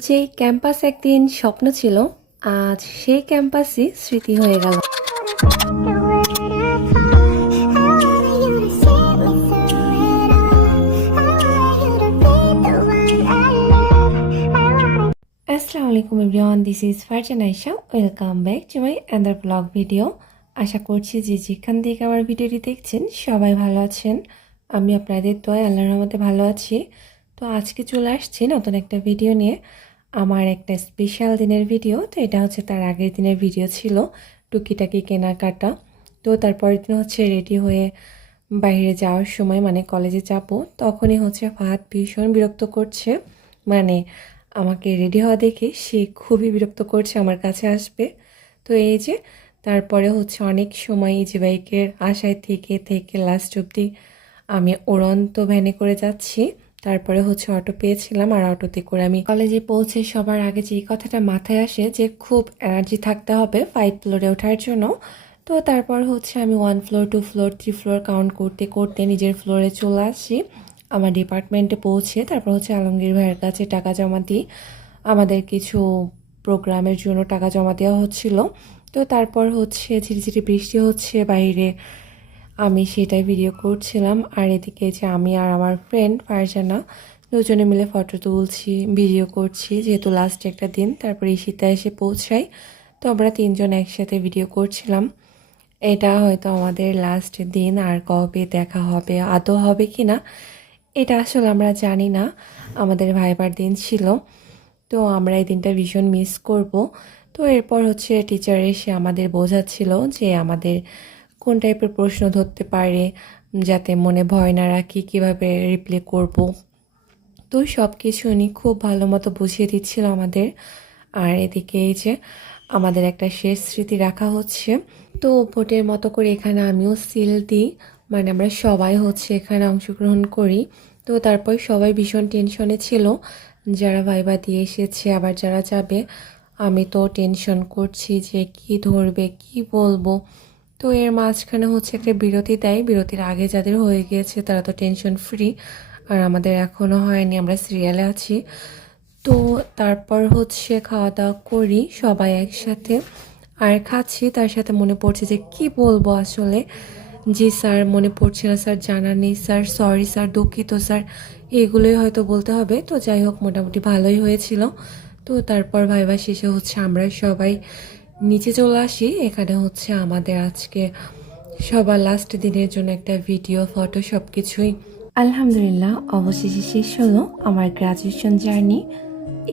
যেই ক্যাম্পাস একদিন স্বপ্ন ছিল, আজ সেই ক্যাম্পাসই স্মৃতি হয়ে গেল। আসসালামু আলাইকুম everyone, this is Farzan Ayesha. Welcome back to my another blog video. আশা করছি যে যেখান থেকে আমার ভিডিওটি দেখছেন সবাই ভালো আছেন। আমি আপনাদের দয়ায় আল্লাহর রহমতে ভালো আছি। তো আজকে চলে আসছি নতুন একটা ভিডিও নিয়ে, আমার একটা স্পেশাল দিনের ভিডিও। তো এটা হচ্ছে তার আগের দিনের ভিডিও ছিল, টুকিটাকি কেনাকাটা। তো তারপরের দিন হচ্ছে রেডি হয়ে বাইরে যাওয়ার সময়, মানে কলেজে যাবো, তখনই হচ্ছে ফাহাদ ভীষণ বিরক্ত করছে। মানে আমাকে রেডি হওয়া দেখে সে খুবই বিরক্ত করছে, আমার কাছে আসবে। তো এই যে তারপরে হচ্ছে অনেক সময় এই যে বাইকের আশায় থেকে থেকে লাস্ট অবধি আমি উড়ন্ত ভ্যানে করে যাচ্ছি। তারপরে হচ্ছে অটো পেয়েছিলাম, আর অটোতে করে আমি কলেজে পৌঁছে সবার আগে যে কথাটা মাথায় আসে যে খুব এনার্জি থাকতে হবে 5 ফ্লোরে ওঠার জন্য। তো তারপর হচ্ছে আমি 1 ফ্লোর 2 ফ্লোর 3 ফ্লোর কাউন্ট করতে করতে নিজের ফ্লোরে চলে আসি। আমার ডিপার্টমেন্টে পৌঁছে তারপর হচ্ছে আলমগীর ভাইয়ের কাছে টাকা জমা দিই। আমাদের কিছু প্রোগ্রামের জন্য টাকা জমা দেওয়া হচ্ছিল। তো তারপর হচ্ছে ঝিরিঝিরি বৃষ্টি হচ্ছে বাইরে, আমি সেটাই ভিডিও করছিলাম। আর এদিকে যে আমি আর আমার ফ্রেন্ড ফারজানা দুজনে মিলে ফটো তুলছি, ভিডিও করছি, যেহেতু লাস্ট একটা দিন। তারপরে ঈশিতা এসে পৌঁছাই, তো আমরা তিনজন একসাথে ভিডিও করছিলাম। এটা হয়তো আমাদের লাস্ট দিন, আর কবে দেখা হবে আদৌ হবে কি না এটা আসলে আমরা জানি না। আমাদের ভাইবার দিন ছিল, তো আমরা এই দিনটা ভীষণ মিস করব। তো এরপর হচ্ছে টিচার এসে আমাদের বোঝাচ্ছিল যে আমাদের কোন টাইপের প্রশ্ন ধরতে পারে, যাতে মনে ভয় না রাখি, কীভাবে রিপ্লে করব। তো সব কিছু উনি খুব ভালো মতো বুঝিয়ে দিচ্ছিল আমাদের। আর এদিকে এই যে আমাদের একটা শেষ স্মৃতি রাখা হচ্ছে। তো ভোটের মতো করে এখানে আমিও সিল দিই, মানে আমরা সবাই হচ্ছে এখানে অংশগ্রহণ করি। তো তারপর সবাই ভীষণ টেনশনে ছিল, যারা ভাইবা দিয়ে এসেছে আবার যারা যাবে। আমি তো টেনশন করছি যে কি ধরবে কি বলবো। তো এর মাঝখানে হচ্ছে একটা বিরতি দেয়, বিরতির আগে যাদের হয়ে গিয়েছে তারা তো টেনশন ফ্রি, আর আমাদের এখনও হয়নি, আমরা সিরিয়ালে আছি। তো তারপর হচ্ছে খাওয়া দাওয়া করি সবাই একসাথে, আর খাচ্ছি তার সাথে মনে পড়ছে যে কি বলবো আসলে। জি স্যার, মনে পড়ছে না স্যার, জানা নেই স্যার, সরি স্যার, দুঃখিত স্যার, এগুলোই হয়তো বলতে হবে। তো যাই হোক, মোটামুটি ভালোই হয়েছিল। তো তারপর ভাইবা শেষে হচ্ছে আমরা সবাই নিচে চলে আসি। এখানে হচ্ছে আমাদের আজকে সবার লাস্ট দিনের জন্য একটা ভিডিও, ফটো, সব কিছুই। আলহামদুলিল্লাহ অবশেষে শেষ হলো আমার গ্রাজুয়েশন জার্নি।